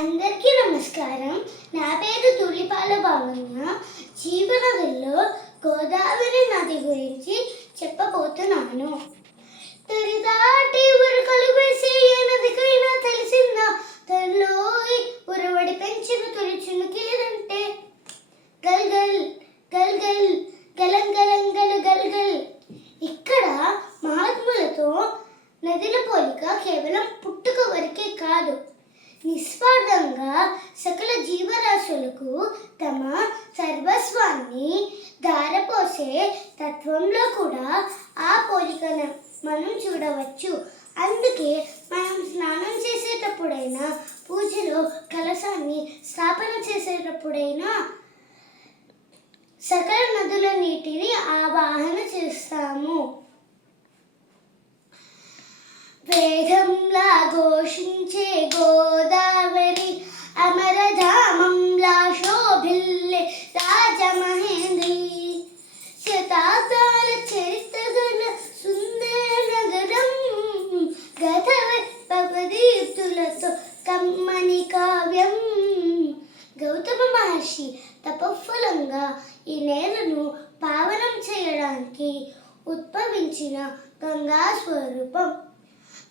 అందరికీ నమస్కారం. నా పేరు తులిపాల భావన. జీవనదిలో గోదావరి నది గురించి చెప్పబోతున్నాను. తరిదాటి ఉరకలు వేసి ఏ నదికైనా తెలిసిందా, తనలో ఉరవడి పెంచిన తొలిచును కీరంటే గల్ గల్ గల్ గల్ గలం గలం గలు గల్ గల్. ఇక్కడ మహాత్ములతో నదుల పోలిక కేవలం పుట్టుక వరకే కాదు, నిస్వార్థంగా సకల జీవరాశులకు తమ సర్వస్వాన్ని ధారపోసే తత్వంలో కూడా ఆ పోలికను మనం చూడవచ్చు. అందుకే మనం స్నానం చేసేటప్పుడైనా, పూజలో కలశాన్ని స్థాపన చేసేటప్పుడైనా సకల నదుల నీటిని ఆవాహన చేస్తాము. వేదంలా ఘోషించే గోదావరి, అమరధామంలా శోభిల్లే రాజమహేంద్రి, శతాబ్దాల చరిత్ర గల సుందర నగరం, గత వైభవదీప్తులతో కమ్మని కావ్యం. గౌతమ మహర్షి తపఫలంగా ఈ నేలను పావనం చేయడానికి ఉద్భవించిన గంగా స్వరూపం.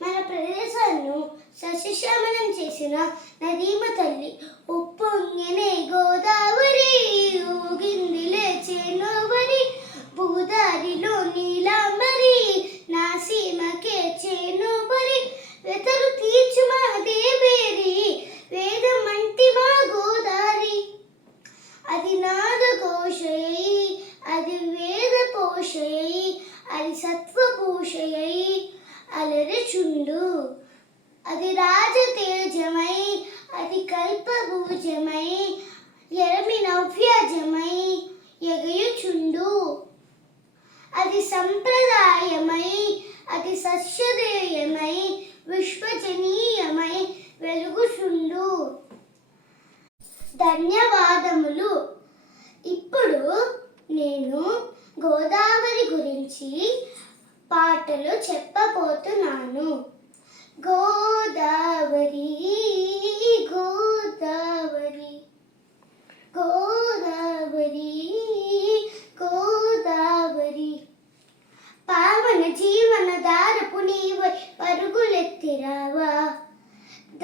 మన ప్రదేశాలను సస్యశ్యామలం చేసిన నదీమ తల్లి. ఉప్పొంగినే గోదావరి, ఊగింది లేచే నోవరి, భూదారిలో నీలాంబరి, నా సీమకే చేనోబరి, వెతరు తీర్చు మా దేవేరి, వేదమంటి మా గోదారి. అది నాద కోశయై, అది వేద పోషయై, అది సత్వభూషయై అలరచుండు, అది రాజతేజమై, అది కల్పభూజమై, ఎరమి నవ్యాజమై ఎగయుచుండు, అది సంప్రదాయమై, అది సస్యదేయమై, విశ్వజనీయమై వెలుగుచుండు. ధన్యవాదములు. ఇప్పుడు నేను గోదావరి గురించి పాటలు చెప్పబోతున్నాను. గోదావరి గోదావరి గోదావరి గోదావరి, పావన జీవన దారపు నీవై పరుగులెత్తిరావా,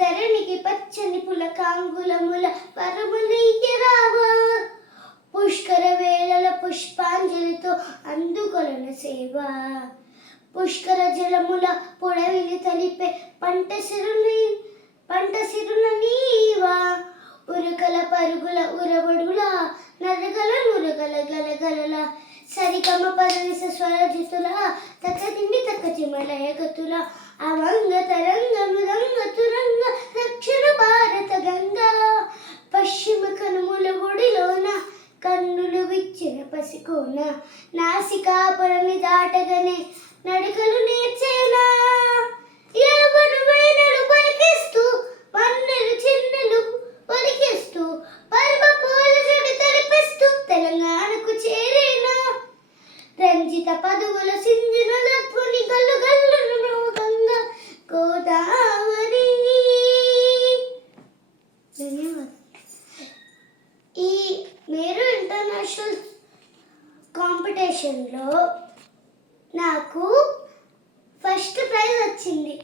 ధరణికి పచ్చని పులకాంగులముల పరములియ్యరావా, పుష్కర వేళల పుష్పాంజలితో అందుకొలన సేవ, పుష్కర జలముల పొడవిని తలిపే పంట సిరుల నీవా, ఉరకల పరుగుల ఉరవడుల నరగల నురగల గలగలల, సరిగమ పరనిస స్వరజితుల తకతిమి తకతిమలయ గతుల, అవంగ తరంగ మృదంగ తురంగ దక్షిణ భారత గంగా, పశ్చిమ కనుముల ఒడిలోన కన్నులు విచ్చిన పసికోన, నాసికాపురని దాటగానే నడకలు నేర్చేనా, ఎవరు వేనలు పలికిస్తూ పన్నెలు చిన్నలు పలికిస్తూ పర్వ పూల జడి తలిపిస్తూ తెలంగాణకు చేరేనా, రంజిత పదువుల సింజునులత్వని గల్లు గల్లును మృగంగా గోదావరి. ధన్యవాదాలు. ఈ మేరు ఇంటర్నేషనల్ కాంపిటీషన్లో నాకు ఫస్ట్ ప్రైజ్ వచ్చింది.